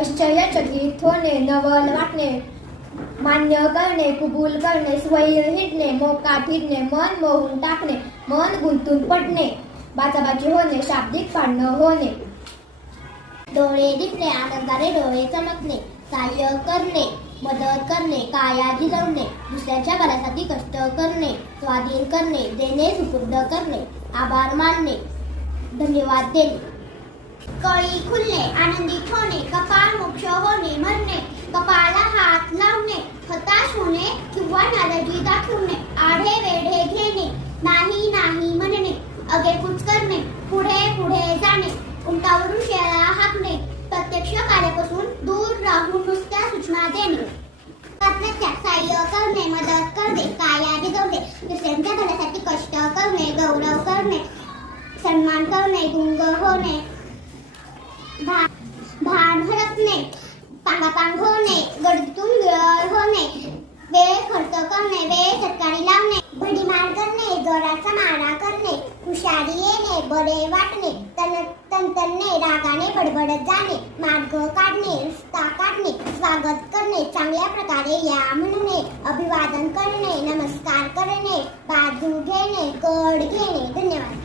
आश्चर्यचकित होणे, नवल वाटणे, मान्य करणे, कुबूल करणे, स्वैर हिडणे, मोकाट हिडणे, मन मोहून टाकणे, मन गुंतून पडणे, बाचाबाची होणे, शाब्दिक पाडणं होणे. डोळे दिसणे, आनंदाने डोळे चमकणे, सहाय्य करणे, मदत करणे, काया झिजवणे, दुसऱ्याच्या भल्यासाठी कष्ट करणे, स्वाधीन करणे, देणे सुपूर्द करणे, आभार मानणे, धन्यवाद देणे. कळी खुलणे, आनंदित होणे, कपाळ मोक्ष होणे, मरणे, कपाळाला हात लावणे, हताश होणे किंवा नाराजी दाखवणे, आढे वेढे घेणे, नाही नाही म्हणणे, आगेकूच करणे, पुढे पुढे जाणे, उंटावरून शेळ्या हाकणे, प्रत्यक्ष कार्यापासून दूर राहून नुसत्या सूचना देणे. प्रत्यक्षात सहाय्य करणे, मदत करणे, काया झिजवणे, दुसऱ्यांच्या भल्यासाठी कष्ट करणे, गौरव करणे, सन्मान करणे, गुंग होणे, भान हरपणे, पांगापांग होणे, गडतून विरळ होणे, वेळ खर्च करणे, वेळ चटकारी लावणे, भडीमार करणे, जोराचा मारा करणे, हुशारी येणे, बरे वाटणे, तनतनने रागाने बडबडत जाणे, मार्ग काढणे, रस्ता काढणे, स्वागत करणे, चांगल्या प्रकारे या म्हणणे, अभिवादन करणे, नमस्कार करणे, बाजू घेणे, कड घेणे. धन्यवाद.